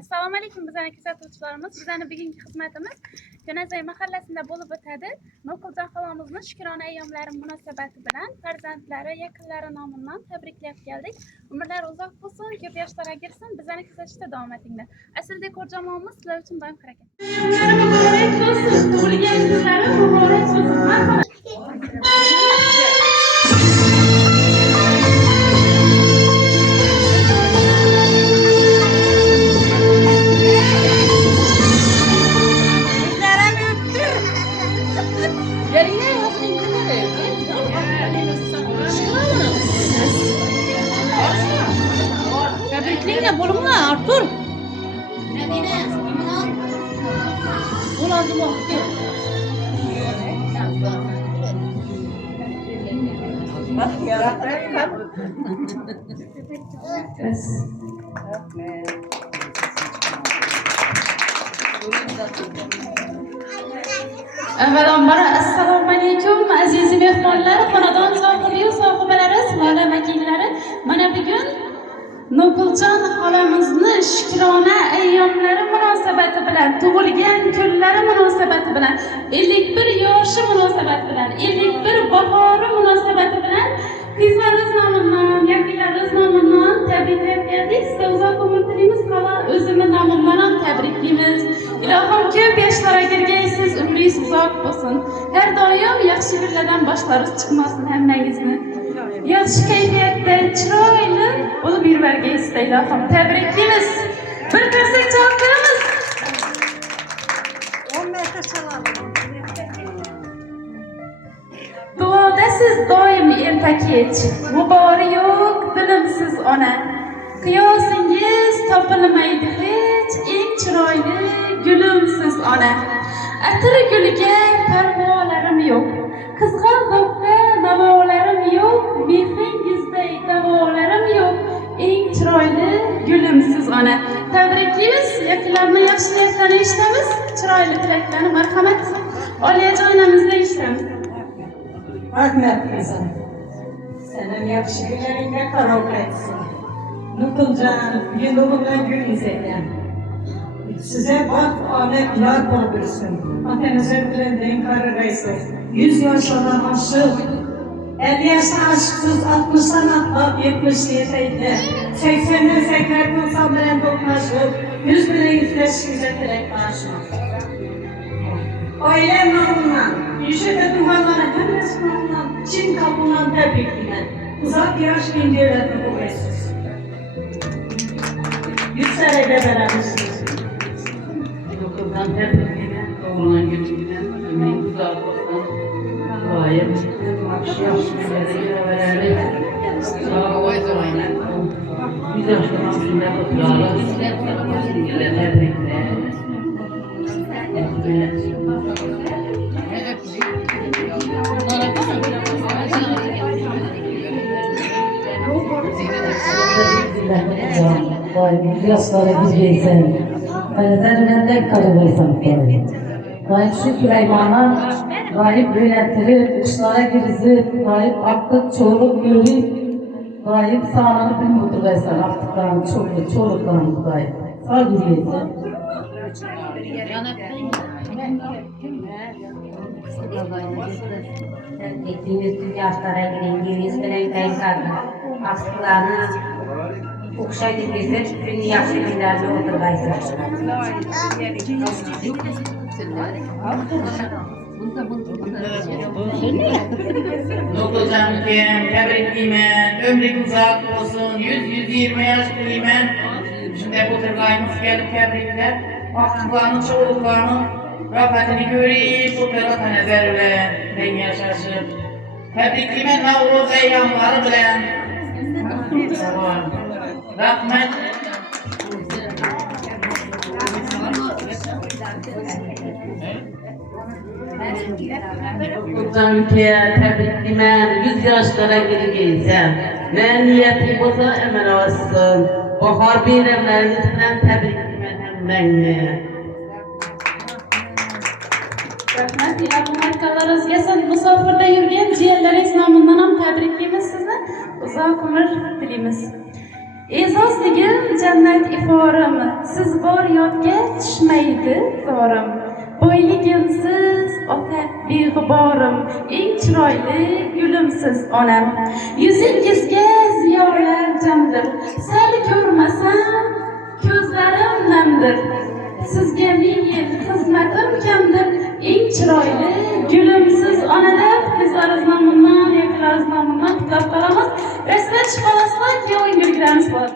Assalomu alaykum bizning kuzatuvchilarimiz. Bizning bugungi xizmatimiz Jonazay mahallesinde bo'lib o'tadi. Nuquljon xolamizni Shukrona ayyomlari munosabati bilan farzandlari, yaqinlari nomidan tabriklab keldik. Umrlari uzoq bo'lsin, ko'p yoshlarga kirsin. Bizani kuzatishda davom etinglar. Aslida ko'rjamomiz sizlar uchun doim harakat. Muborak bo'lsin, tug'ilgan kunlari muborak bo'lsin. Marhamat. Tebrikleyin bolumla Artur. Bu lazım oldu. Bak yaratlar. Avvalambor assalomu alaykum aziz mehmonlar, xonadon sohibi, sohibalari, sizlar vakillari. Mana bugun Nuquljon xolamizni Shukrona ayyomlari munosabati bilan, tug'ilgan kunlari munosabati bilan, 51 yoshi munosabati bilan, 51 bahori munosabati bilan qizlarimiz nomidan, yaqinlarimiz nomidan tabriklab keldik. Sizga uzoq umr tilaymiz, xola o'zimiz nomidan tabriklaymiz. Ilohim ko'p yoshlarga kirgaysiz, umringiz uzoq bo'lsin. Har doim yaxshi kunlardan boshlaringiz chiqmasin hammangizni. Yaxshi kayfiyatda, chiroyli bo'lib yurvergaysiz ilohim. Tabriklaymiz. Bir qarsak chalqimiz. 10 metre çalalım. Duodasiz doim erta kech. Mubori yo'q bilimsiz ona. Qiyosingiz topilmaydi hech, eng chiroyli gulumsiz ona. Atir gulga parvolarim yo'q. Qizg'aldoqqa navolarim yo'q. Mehringizday davolarim yo'q. Eng chiroyli gulumsiz ona. Tabriklaymiz. Yaqinlarni yaxshi niyatlarni eshitamiz. Chiroyli tilaklarni marhamat. Oliyajon onamizda eshitamiz. Rahmet kızım. Senin yakşı günlerinde karar etsin. Nuquljon, yılımla gün izleyen. Size bak Ahmet yar bulursun. Atanızı bilen kararıysız. 100 yaşından aşık. 50 yaşına aşıksız, 60'dan atlap 70'liye teyze. 80'den 90 bilen dokmaşık. 100 bile yüzleşimize direkt karşımak. Ailem namından, Yüşete duvarlara hemen sınavından, Çin kapından tebrikliğine. Uzak yaş indiğlerine bu mesut. 100 senede berabersiniz. Nuquljon tebrikliğine, doğulan gününe, emeğin uzak olsun. Duayım, yaxşı günlerde yaravererek, sağ olsun. Biz yaşlı hamsında kutlarız. Sizlere tebrikler. Yaşlara girgeysen, Kayazerlerden kalıbaysan koyun. Gayip şu Süleyman'a, gayip yönettirip, kuşlara girizip, gayip aklı çoğuluk görüp, gayip sağlanıp bir mutlulaysan, aktıklarını, çoğuluklarını gayip. Sağ girgeysen. Ektiğimiz yaşlara giren yüz bilen kayıtlarını, astıklarını okşa gidilse, gün yaşlı günlerde oturgaysın. Nuquljon kim, tebrikliymen, ömrün uzak olsun, 100-120 yaş dilayman. Şimdi bu tırgayımız gelip tebrikler, aktıklarının, çoğuluklarının rafetini görüp, bu tırgata nezerle, ben yaşaşıp. Tebrikliymen Navruz eyyamları bilen. Rahmet. Nuquljon ülkeye tebriklimen, 100 yaşlara girgeysen. Ne niyetim olsa emel olsun. Bahar bayramlarınız bilen tebriklimen hemmenni. Rahmat, markalaringizga siz musofirda yurgan jiyanlaringiz nomidan ham tabriklaymiz sizni. Uzoq umr tilaymiz. E'zozligim jannat iforim, siz bor yodga tushmaydi zorim. Boyligimsiz ota beg'uborim, eng chiroyli gulimsiz onam. Yuzingizga ziyolar jamdir, sal ko'rmasam ko'zlarim namdir. Sizga ming yil xizmatim kamdir, eng chiroyli gulimsiz onalar. Qizlaringiz nomidan, yaklaringiz nomidan qutlab qolamiz. Rasmat shikolaslar, kuyov yurgiramiz bor.